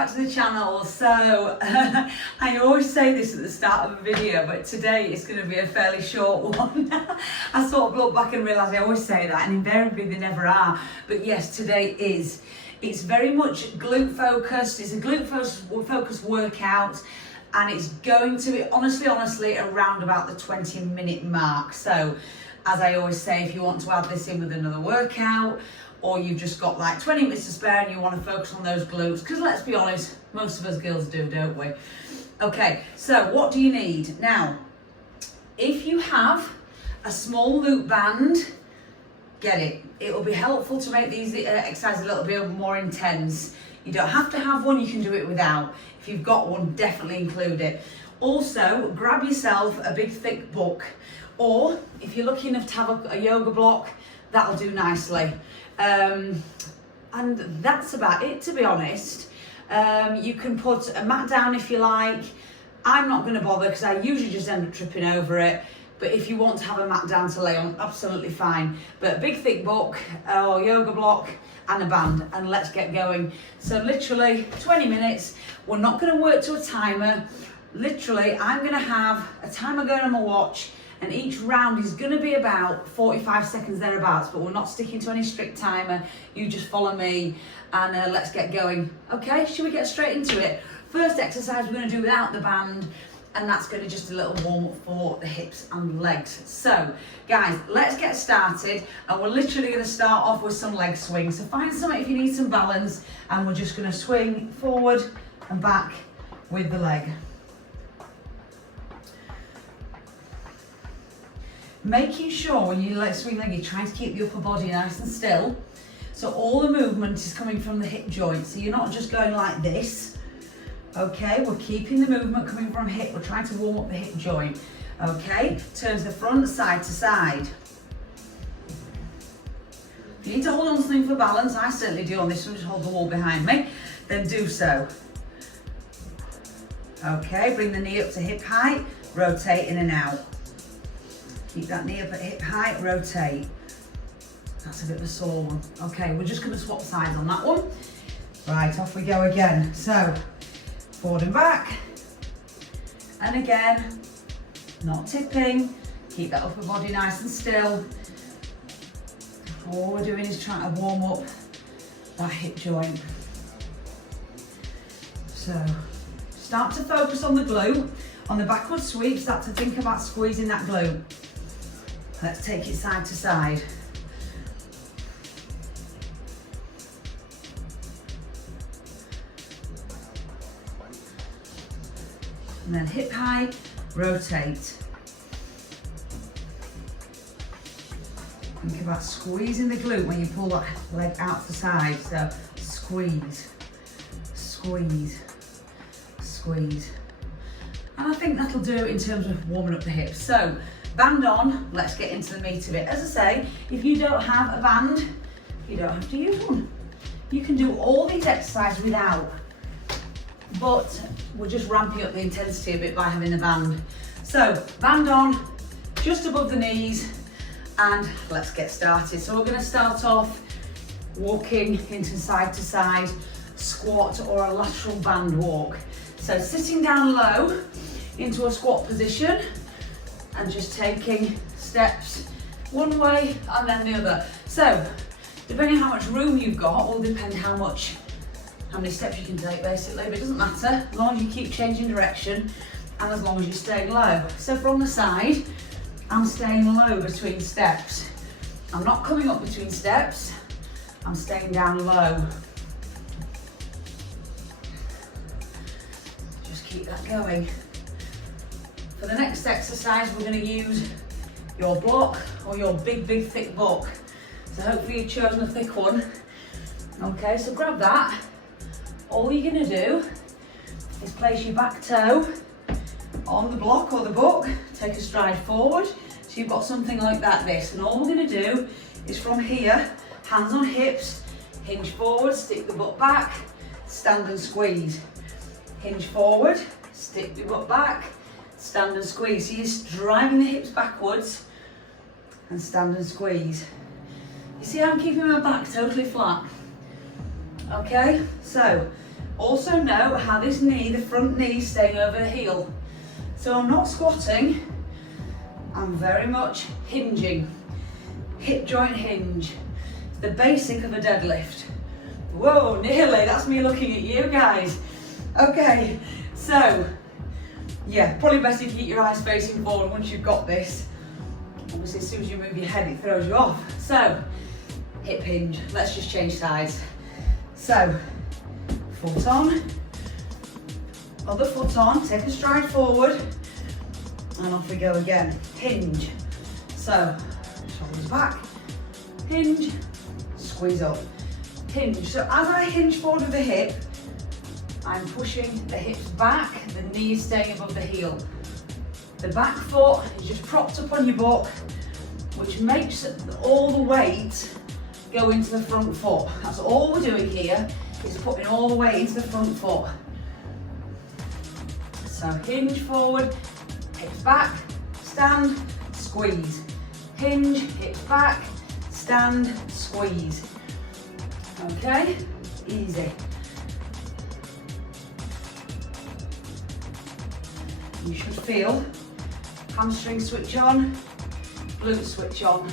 back to the channel. So I always say this at the start of a video, but today it's going to be a fairly short one. I sort of look back and realise I always say that, and invariably they never are. But yes, today is. It's very much glute focused. It's a glute focused workout, and it's going to be honestly around about the 20-minute mark. So as I always say, if you want to add this in with another workout, or you've just got like 20 minutes to spare and you want to focus on those glutes, because let's be honest, most of us girls do, don't we? Okay, so what do you need? Now, if you have a small loop band, get it. It will be helpful to make these exercises a little bit more intense. You don't have to have one, you can do it without. If you've got one, definitely include it. Also, grab yourself a big thick book, or if you're lucky enough to have a yoga block, that'll do nicely. And that's about it, to be honest. You can put a mat down if you like. I'm not going to bother because I usually just end up tripping over it. But if you want to have a mat down to lay on, absolutely fine. But a big thick book or yoga block and a band, and let's get going. So literally 20 minutes. We're not going to work to a timer. Literally, I'm going to have a timer going on my watch, and each round is going to be about 45 seconds thereabouts, but we're not sticking to any strict timer. You just follow me and let's get going. Okay, should we get straight into it? First exercise we're going to do without the band, and that's going to just a little warm up for the hips and legs. So guys, let's get started, and we're literally going to start off with some leg swings. So find something if you need some balance, and we're just going to swing forward and back with the leg. Making sure when you swing leg, you're trying to keep the upper body nice and still. So all the movement is coming from the hip joint. So you're not just going like this. Okay, we're keeping the movement coming from hip. We're trying to warm up the hip joint. Okay, turns the front side to side. If you need to hold on to something for balance, I certainly do on this one, just hold the wall behind me, then do so. Okay, bring the knee up to hip height, rotate in and out. Keep that knee up at hip height, rotate. That's a bit of a sore one. Okay, we're just going to swap sides on that one. Right, off we go again. So, forward and back. And again, not tipping. Keep that upper body nice and still. All we're doing is trying to warm up that hip joint. So, start to focus on the glute. On the backward sweep, start to think about squeezing that glute. Let's take it side to side. And then hip high, rotate. Think about squeezing the glute when you pull that leg out to the side. So squeeze, squeeze, squeeze. And I think that'll do it in terms of warming up the hips. So band on, let's get into the meat of it. As I say, if you don't have a band, you don't have to use one. You can do all these exercises without, but we're just ramping up the intensity a bit by having a band. So band on, just above the knees, and let's get started. So we're going to start off walking into side to side squat or a lateral band walk. So sitting down low into a squat position, and just taking steps one way and then the other. So, depending on how much room you've got will depend how many steps you can take basically, but it doesn't matter as long as you keep changing direction and as long as you're staying low. So from the side, I'm staying low between steps. I'm not coming up between steps, I'm staying down low. Just keep that going. For the next exercise, we're going to use your block or your big thick book. So hopefully you've chosen a thick one. Okay, so grab that. All you're going to do is place your back toe on the block or the book, take a stride forward. So you've got something like that, this. And all we're going to do is from here, hands on hips, hinge forward, stick the butt back, stand and squeeze. Hinge forward, stick the butt back, stand and squeeze. So you're driving the hips backwards and stand and squeeze. You see I'm keeping my back totally flat. Okay, so Also note how this knee, the front knee, is staying over the heel. So I'm not squatting, I'm very much hinging. Hip joint hinge. It's the basic of a deadlift. Whoa, nearly, that's me looking at you guys. Okay, so, yeah, probably best if you keep your eyes facing forward once you've got this. Obviously, as soon as you move your head, it throws you off. So, hip hinge, let's just change sides. So, foot on, other foot on, take a stride forward, and off we go again. Hinge. So, shoulders back, hinge, squeeze up, hinge. So as I hinge forward with the hip, I'm pushing the hips back, the knee is staying above the heel. The back foot is just propped up on your butt, which makes all the weight go into the front foot. That's all we're doing here, is putting all the weight into the front foot. So hinge forward, hips back, stand, squeeze. Hinge, hips back, stand, squeeze. Okay, easy. You should feel hamstring switch on, glute switch on.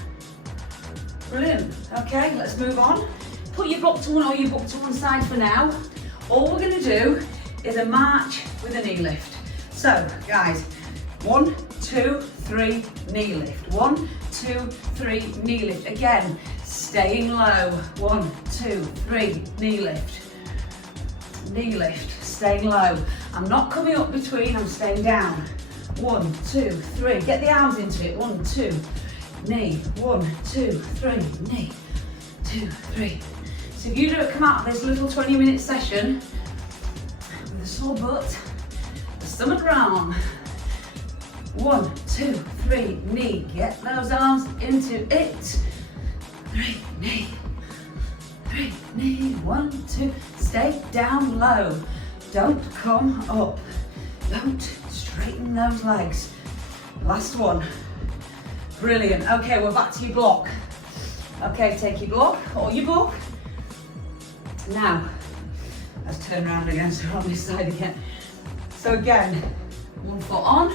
Brilliant. Okay, let's move on. Put your block to one or your book to one side for now. All we're going to do is a march with a knee lift. So, guys, 1, 2, 3, knee lift. 1, 2, 3, knee lift. Again, staying low. 1, 2, 3, knee lift. Knee lift, staying low. I'm not coming up between, I'm staying down. 1, 2, 3. Get the arms into it. 1, 2, knee. 1, 2, 3, knee. 2, 3. So if you don't come out of this little 20-minute session with a sore butt, the stomach wrong. 1, 2, 3, knee. Get those arms into it. 3, knee. 3, knee. 1, 2. Stay down low. Don't come up. Don't straighten those legs. Last one. Brilliant. Okay, we're back to your block. Okay, take your block or your book. Now, let's turn around again so we're on this side again. So again, one foot on,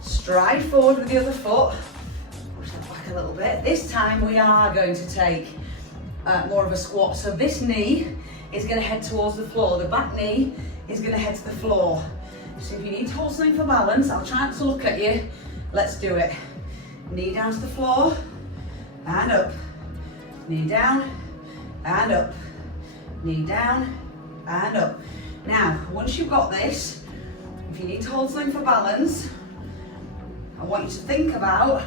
stride forward with the other foot, push that back a little bit. This time we are going to take more of a squat. So this knee is going to head towards the floor. The back knee is going to head to the floor. So if you need to hold something for balance, I'll try not to look at you. Let's do it. Knee down to the floor, and up. Knee down, and up. Knee down, and up. Now, once you've got this, if you need to hold something for balance, I want you to think about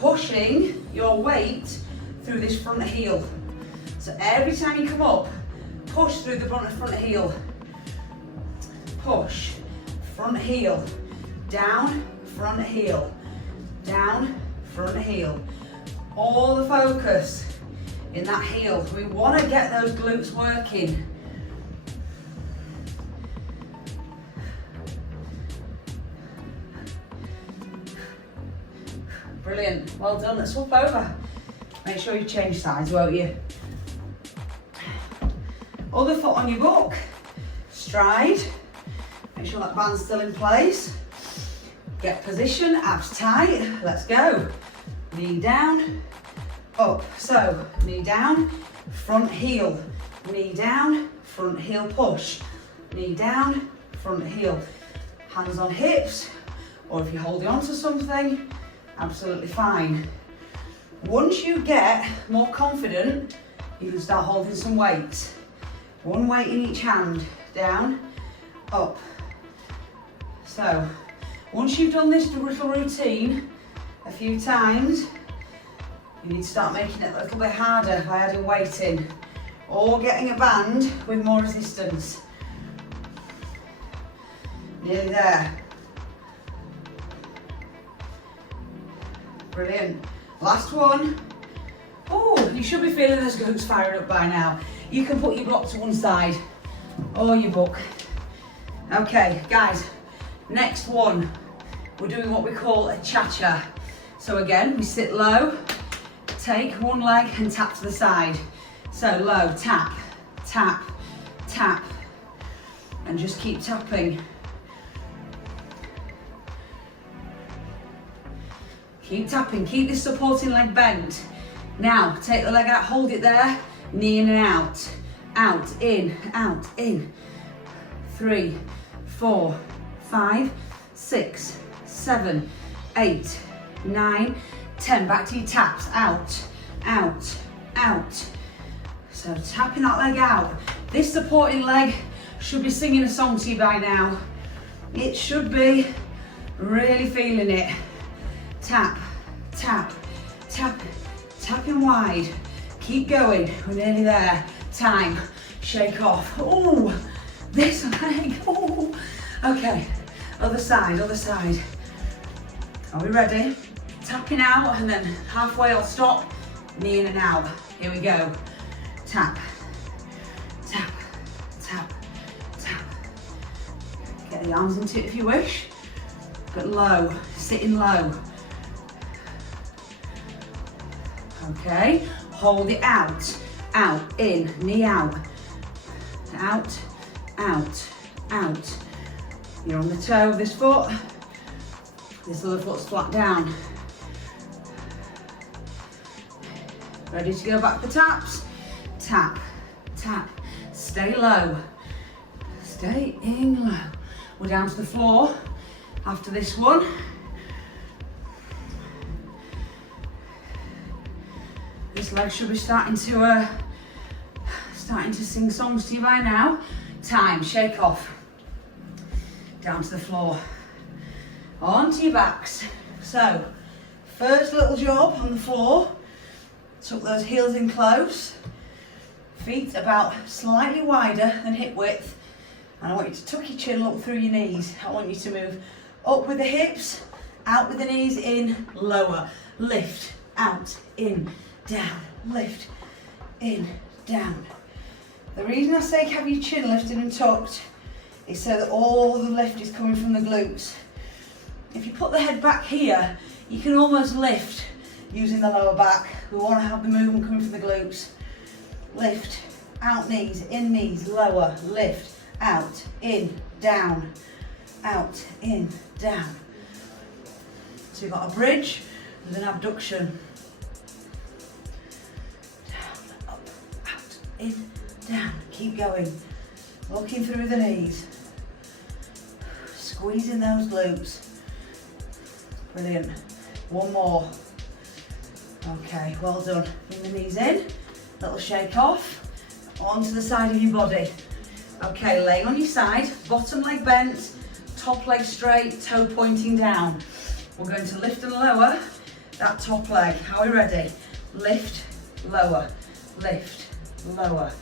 pushing your weight through this front heel. So every time you come up, push through the front heel. Push, front heel, down, front heel, down, front heel. All the focus in that heel. We want to get those glutes working. Brilliant, well done. Let's swap over. Make sure you change sides, won't you? Other foot on your book. Stride. Make sure that band's still in place. Get position, abs tight. Let's go. Knee down, up. So, knee down, front heel. Knee down, front heel push. Knee down, front heel. Hands on hips, or if you're holding on to something, absolutely fine. Once you get more confident, you can start holding some weights. One weight in each hand, down, up. So, once you've done this little routine a few times, you need to start making it a little bit harder by adding weight in, or getting a band with more resistance. Nearly there. Brilliant. Last one. Oh, you should be feeling those glutes firing up by now. You can put your block to one side or your book. Okay, guys, next one. We're doing what we call a cha-cha. So again, we sit low, take one leg and tap to the side. So low, tap, tap, tap. and just keep tapping. Keep tapping, keep this supporting leg bent. Now, take the leg out, hold it there, knee in and out. Out, in, 3, 4, 5, 6, 7, 8, 9, 10. Back to your taps, out, out, out. So tapping that leg out. This supporting leg should be singing a song to you by now. It should be really feeling it. Tap, tap, tap, tapping wide. Keep going, we're nearly there. Time, shake off. Oh, this leg, oh. Okay, other side, other side. Are we ready? Tapping out and then halfway I'll stop, knee in and out. Here we go. Tap, tap, tap, tap. Get the arms into it if you wish, but low, sitting low. Okay, hold it out, out, in, knee out, out, out, out. You're on the toe of this foot, this other foot's flat down. Ready to go back for taps? Tap, tap, stay low, staying low. We're down to the floor after this one. This leg should be starting to sing songs to you by now. Time, shake off. Down to the floor. Onto your backs. So, first little job on the floor. Tuck those heels in close. Feet about slightly wider than hip width. And I want you to tuck your chin, look through your knees. I want you to move up with the hips, out with the knees, in, lower. Lift, out, in, down, lift, in, down. The reason I say have your chin lifted and tucked is so that all the lift is coming from the glutes. If you put the head back here, you can almost lift using the lower back. We want to have the movement coming from the glutes. Lift, out knees, in knees, lower, lift, out, in, down, out, in, down. So you've got a bridge and an abduction. Down, up, out, in, down. Keep going. Looking through the knees. Squeezing those glutes. Brilliant. One more. Okay, well done. Bring the knees in. Little shake off. Onto the side of your body. Okay, lay on your side. Bottom leg bent. Top leg straight. Toe pointing down. We're going to lift and lower that top leg. How are we ready? Lift, lower, lift, lower,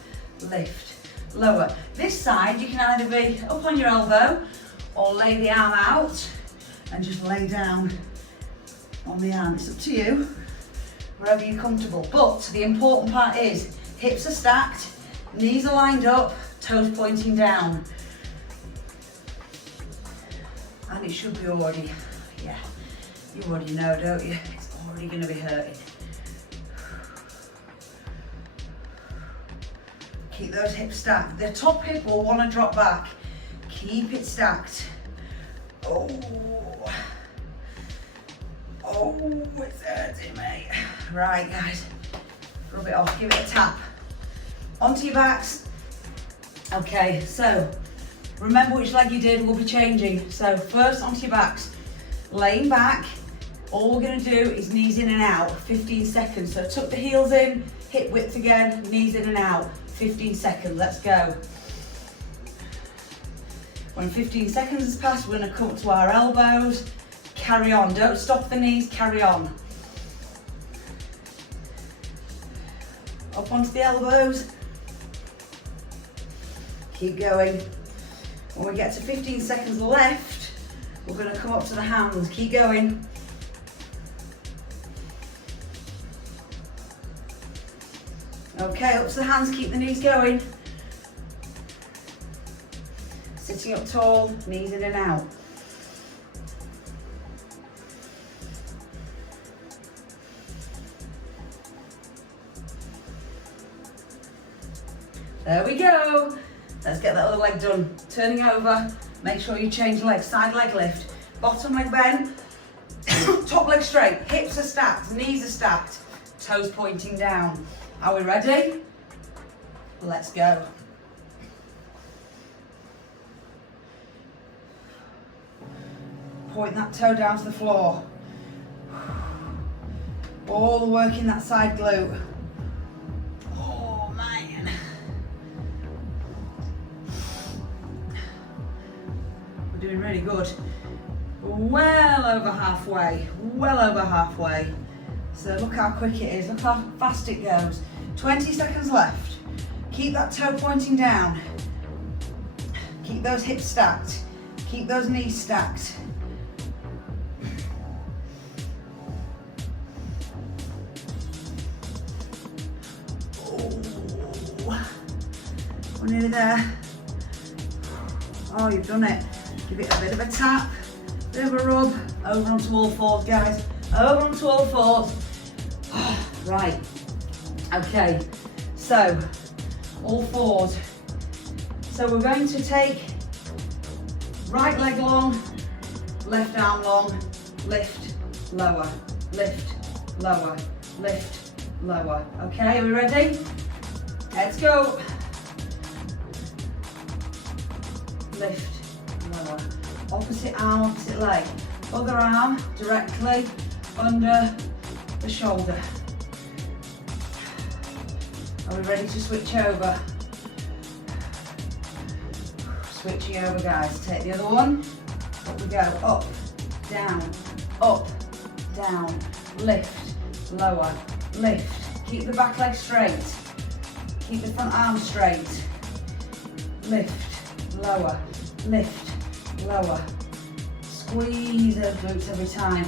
lift, lower. This side you can either be up on your elbow or lay the arm out and just lay down on the arm. It's up to you, wherever you're comfortable. But the important part is hips are stacked, knees are lined up, toes pointing down. And it should be already, yeah, you already know, don't you? It's already going to be hurting. Keep those hips stacked. The top hip will want to drop back. Keep it stacked. Oh, it's hurting, mate. Right, guys, rub it off, give it a tap. Onto your backs. Okay, so remember which leg you did, we'll be changing. So first onto your backs, laying back. All we're going to do is knees in and out, 15 seconds. So tuck the heels in, hip width again, knees in and out, 15 seconds, let's go. When 15 seconds has passed, we're going to come to our elbows, carry on, don't stop the knees, carry on. Up onto the elbows, keep going. When we get to 15 seconds left, we're going to come up to the hands, keep going. Okay, up to the hands, keep the knees going. Sitting up tall, knees in and out. There we go. Let's get that other leg done. Turning over, make sure you change legs, side leg lift, bottom leg bend, top leg straight, hips are stacked, knees are stacked, toes pointing down. Are we ready? Let's go. Point that toe down to the floor. All the work in that side glute. Oh man. We're doing really good. Well over halfway, well over halfway. So look how quick it is, look how fast it goes. 20 seconds left. Keep that toe pointing down. Keep those hips stacked. Keep those knees stacked. We're nearly there. Oh, you've done it. Give it a bit of a tap, bit of a rub. Over onto all fours, guys. Over onto all fours. Right. Okay. So, all fours. So we're going to take right leg long, left arm long, lift, lower, lift, lower, lift, lower. Okay, are we ready? Let's go. Lift, lower. Opposite arm, opposite leg. Other arm directly under the shoulder. Are we ready to switch over? Switching over, guys. Take the other one. Up we go. Up, down, lift, lower, lift. Keep the back leg straight. Keep the front arm straight. Lift, lower, lift, lower. Squeeze those glutes every time.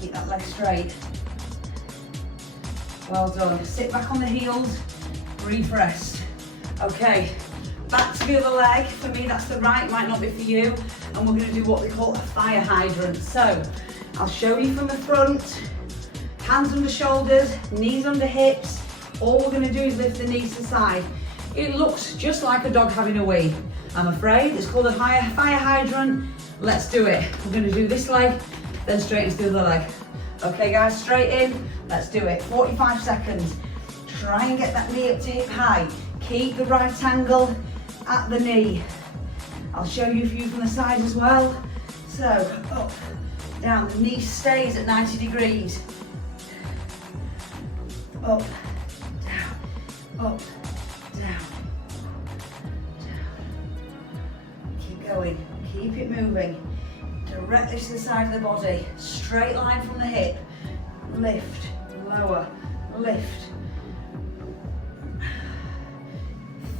Keep that leg straight. Well done. Sit back on the heels, breathe rest. Okay, back to the other leg. For me, that's the right, might not be for you. And we're gonna do what we call a fire hydrant. So, I'll show you from the front, hands under shoulders, knees under hips. All we're gonna do is lift the knees to the side. It looks just like a dog having a wee, I'm afraid. It's called a fire hydrant. Let's do it. We're gonna do this leg, then straight into the other leg. Okay guys, straight in, let's do it. 45 seconds. Try and get that knee up to hip high. Keep the right angle at the knee. I'll show you a few from the side as well. So, up, down, the knee stays at 90 degrees. Up, down, up, down, down. Keep going, keep it moving. Directly to the side of the body, straight line from the hip. Lift, lower, lift.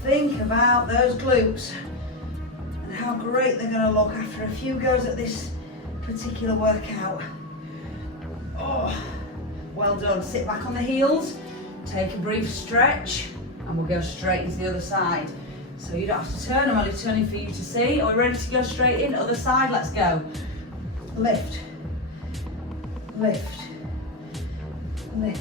Think about those glutes and how great they're going to look after a few goes at this particular workout. Oh, well done. Sit back on the heels, take a brief stretch, and we'll go straight into the other side. So you don't have to turn, I'm only turning for you to see. Are we ready to go straight in? Other side, let's go. Lift, lift, lift.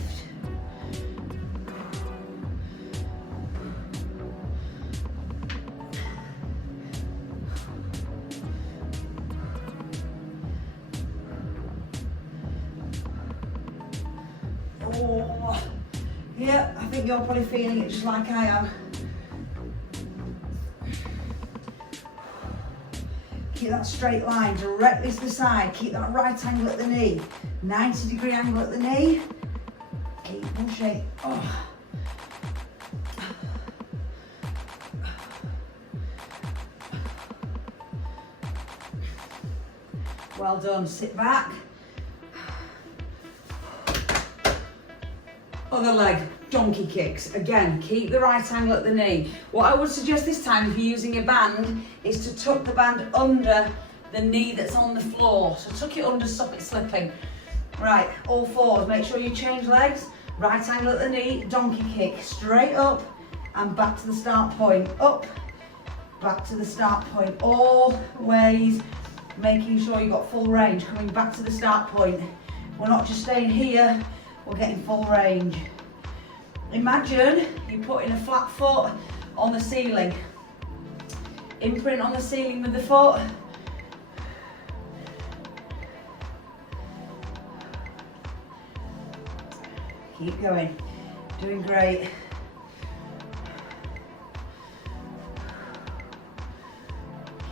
Oh, yeah, I think you're probably feeling it just like I am. Keep that straight line directly to the side. Keep that right angle at the knee. 90-degree angle at the knee. Keep pushing. Oh. Well done. Sit back. Other leg, donkey kicks. Again, keep the right angle at the knee. What I would suggest this time, if you're using a band, is to tuck the band under the knee that's on the floor. So tuck it under, stop it slipping. Right, all fours, make sure you change legs. Right angle at the knee, donkey kick. Straight up and back to the start point. Up, back to the start point. Always making sure you've got full range, coming back to the start point. We're not just staying here, we're getting full range. Imagine you're putting a flat foot on the ceiling. Imprint on the ceiling with the foot. Keep going, doing great.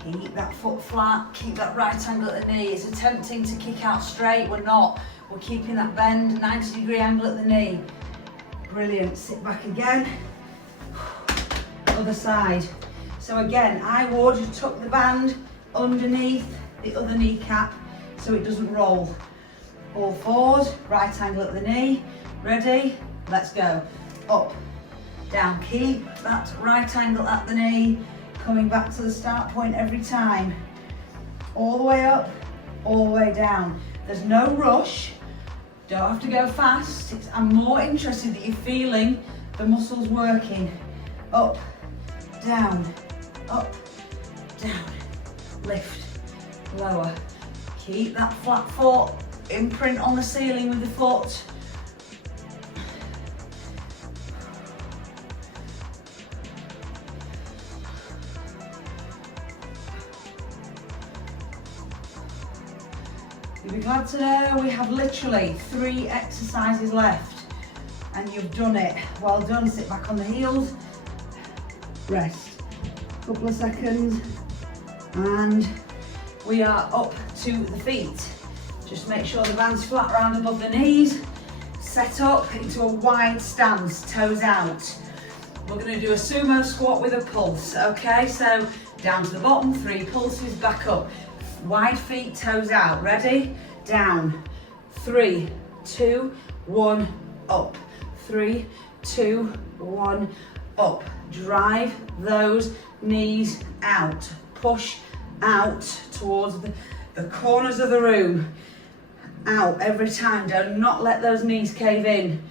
Keep that foot flat, keep that right angle at the knee. It's attempting to kick out straight, we're not. We're keeping that bend, 90-degree angle at the knee. Brilliant, sit back again. Other side. So again, I would tuck the band underneath the other kneecap so it doesn't roll. All fours, right angle at the knee. Ready? Let's go. Up, down. Keep that right angle at the knee. Coming back to the start point every time. All the way up, all the way down. There's no rush. Don't have to go fast. I'm more interested that you're feeling the muscles working. Up, down, lift, lower. Keep that flat foot, imprint on the ceiling with the foot. You'll be glad to know we have literally 3 exercises left and you've done it. Well done, sit back on the heels, rest, couple of seconds, and we are up to the feet. Just make sure the band's flat round above the knees, set up into a wide stance, toes out. We're going to do a sumo squat with a pulse, okay? So down to the bottom, 3 pulses, back up. Wide feet, toes out. Ready? Down. 3, 2, 1, up. 3, 2, 1, up. Drive those knees out. Push out towards the corners of the room. Out every time. Do not let those knees cave in.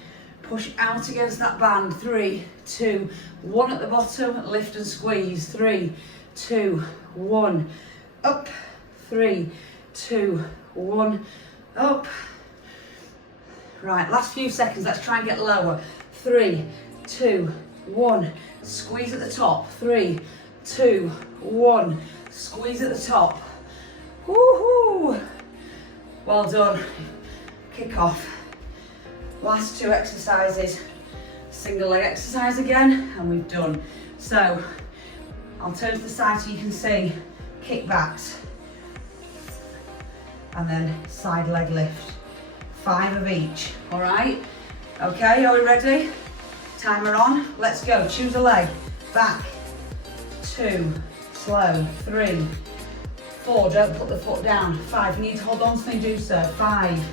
Push out against that band. 3, 2, 1 at the bottom. Lift and squeeze. 3, 2, 1, up. 3, 2, 1, up. Right, last few seconds, let's try and get lower. 3, 2, 1, squeeze at the top. 3, 2, 1, squeeze at the top. Woohoo! Well done. Kick off. Last 2 exercises. Single leg exercise again, and we've done. So, I'll turn to the side so you can see kickbacks. And then side leg lift. 5 of each, all right? Okay, are we ready? Timer on, let's go. Choose a leg. Back, 2, slow, 3, 4, don't put the foot down. 5, you need to hold on to something, do so. 5,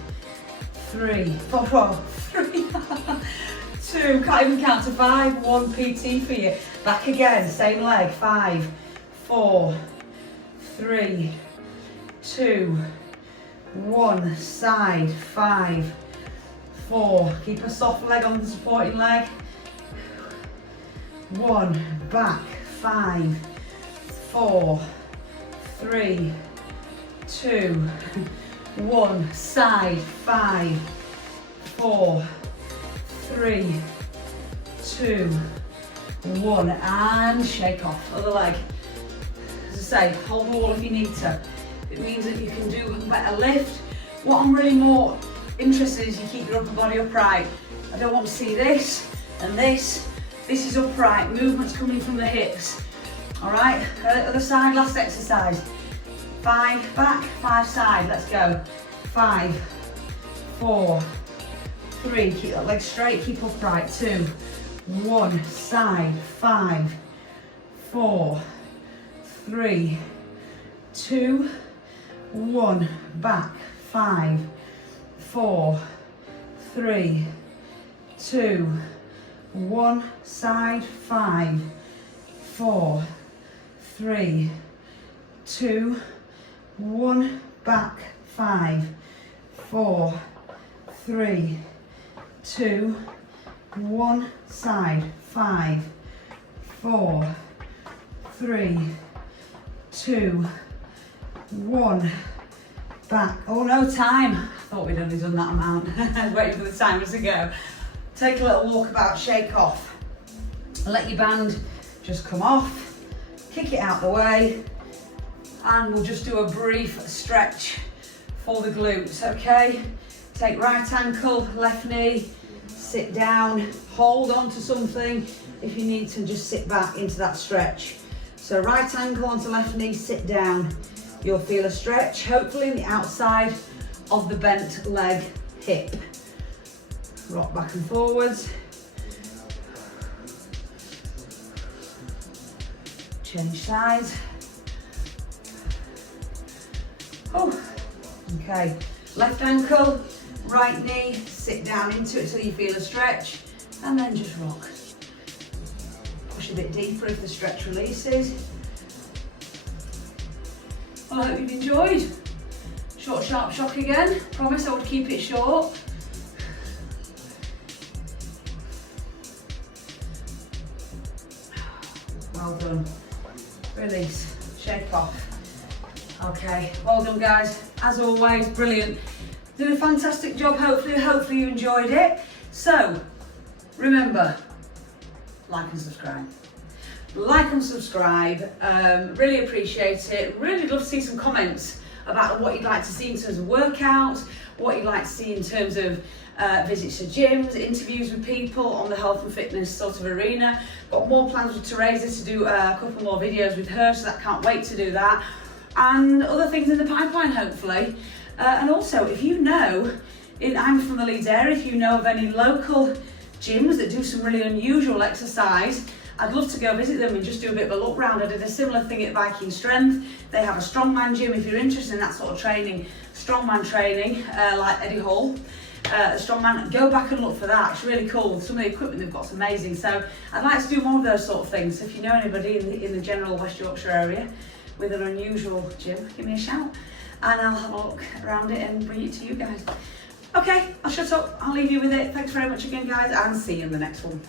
3, 4, 3, 2, can't even count to 5, 1 PT for you. Back again, same leg. 5, 4, 3, 2, 1, side, 5, 4, keep a soft leg on the supporting leg, 1, back, 5, 4, 3, 2, 1, side, 5, 4, 3, 2, 1, and shake off, other leg. As I say, hold the wall if you need to. It means that you can do a better lift. What I'm really more interested in is you keep your upper body upright. I don't want to see this and this. This is upright, movement's coming from the hips. All right, other side, last exercise. 5 back, 5 side, let's go. 5, 4, 3, keep that leg straight, keep upright. 2, 1, side, 5, 4, 3, 2, 1, back, 5, 4, 3, 2, 1, side, 5, 4, 3, 2, 1, back, 5, 4, 3, 2, 1, side, 5, 4, 3, 2, 1, back. Oh no, time. I thought we'd only done that amount. I was waiting for the timer to go. take a little walkabout, shake off. Let your band just come off, kick it out the way, and we'll just do a brief stretch for the glutes, okay? Take right ankle, left knee, sit down, hold on to something. If you need to, just sit back into that stretch. So right ankle onto left knee, sit down. You'll feel a stretch, hopefully in the outside of the bent leg, hip. Rock back and forwards. Change sides. Oh, okay. Left ankle, right knee, sit down into it till you feel a stretch, and then just rock. Push a bit deeper if the stretch releases. Well, I hope you've enjoyed. Short, sharp shock again. Promise I would keep it short. Well done. Release, shake off. Okay, well done guys. As always, brilliant. Did a fantastic job, hopefully you enjoyed it. So, remember, like and subscribe. Like and subscribe, really appreciate it. Really love to see some comments about what you'd like to see in terms of workouts, what you'd like to see in terms of visits to gyms, interviews with people on the health and fitness sort of arena. Got more plans with Teresa to do a couple more videos with her, so I can't wait to do that. And other things in the pipeline, hopefully. And also, if you know, I'm from the Leeds area, if you know of any local gyms that do some really unusual exercise, I'd love to go visit them and just do a bit of a look round. I did a similar thing at Viking Strength. They have a strongman gym if you're interested in that sort of training, strongman training, like Eddie Hall. Strongman, go back and look for that. It's really cool. Some of the equipment they've got is amazing. So I'd like to do more of those sort of things. So if you know anybody in the general West Yorkshire area with an unusual gym, give me a shout and I'll have a look around it and bring it to you guys. Okay, I'll shut up. I'll leave you with it. Thanks very much again, guys, and see you in the next one.